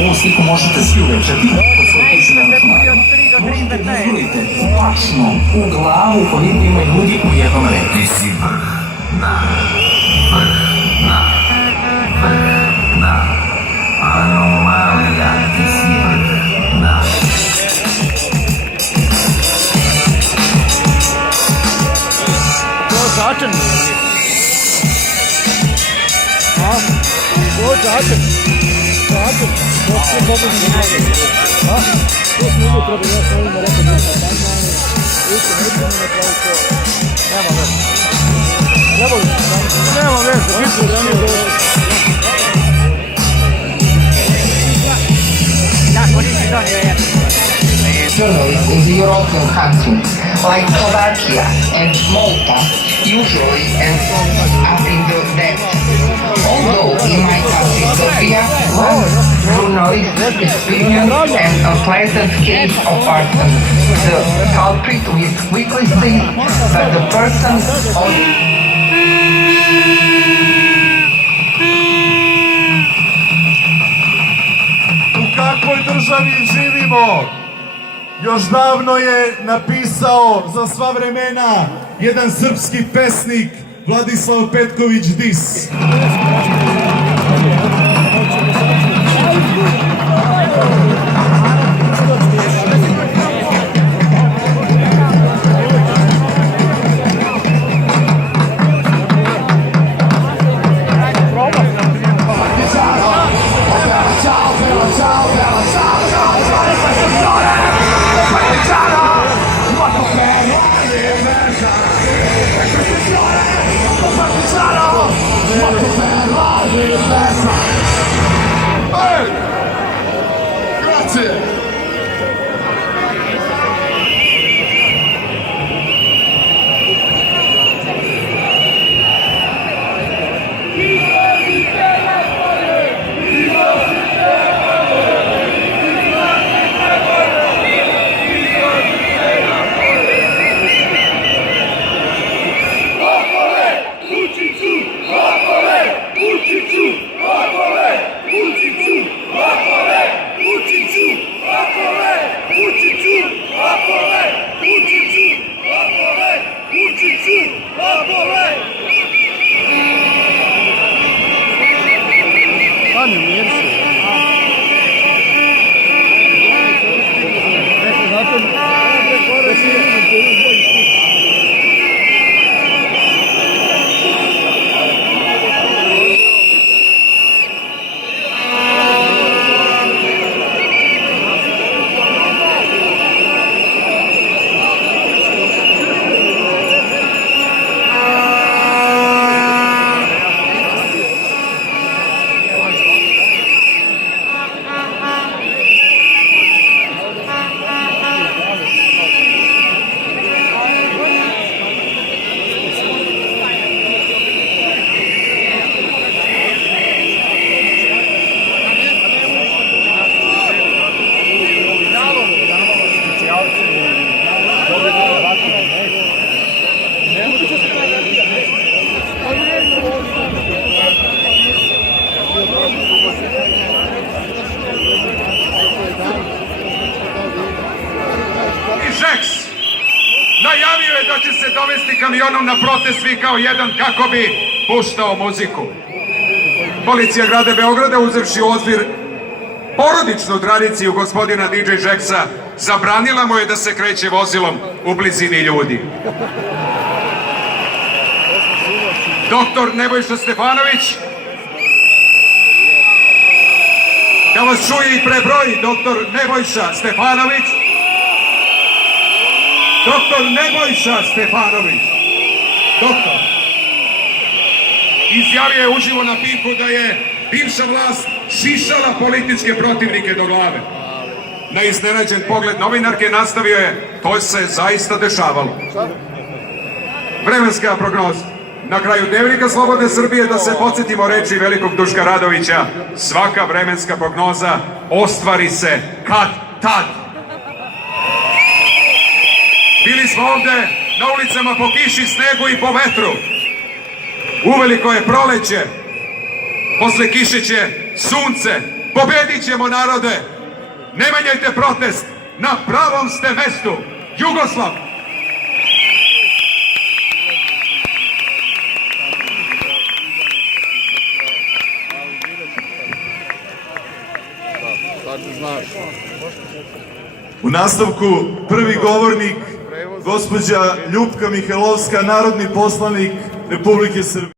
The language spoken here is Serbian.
Ovu sliku možete svi uvećati kod svoj kućne računara. Možete izgledajte tačno u glavu koliko ima ljudi u jednom redu. Ti si vrh, na, vrh, na, vrh, na, anomalija, ti si vrh, na. Zaten. Ha? O zaten. Zaten. Dok se pobedi najde. Ha? To smo uvijek trebali, ja sam ovim rekao da je tajnjanje. Uvijek nećemo na kraju to. Nema veze. Nema veze. Bitno da nije dobro. Da, koristi to nije. Journalists in the European countries like Slovakia and Malta usually end up in the debt. Although in my country, Serbia, one journalist experienced an unpleasant case of arson. The culprit was quickly seized, but the person on U kakvoj državi živimo? Još davno je napisao za sva vremena jedan srpski pesnik Vladislav Petković Dis. Partigiano, I Žeks najavio je da će se dovesti kamionom na protest svi kao jedan kako bi puštao muziku. Policija grada Beograda, uzevši u obzir porodičnu tradiciju gospodina DJ Žeksa, zabranila mu je da se kreće vozilom u blizini ljudi. Doktor Nebojša Stefanović, da vas čuje i prebroji, doktor Nebojša Stefanović, doktor Nebojša Stefanović, doktor, izjavio je uživo na Pinku da je bivša vlast šišala političke protivnike do glave. Na iznenađen pogled novinarke nastavio je, to se zaista dešavalo. Vremenska prognoza. Na kraju Dnevnika Slobodne Srbije, da se podsjetimo reči velikog Duška Radovića, svaka vremenska prognoza ostvari se kad tad. Bili smo ovde na ulicama po kiši, snegu i po vetru. Uveliko je proleće, posle kiše će sunce. Pobedit ćemo, narode. Ne menjajte protest, na pravom ste mestu. Jugoslav. U nastavku prvi govornik, gospođa Ljupka Mihajlovska, narodni poslanik Republike Srbije.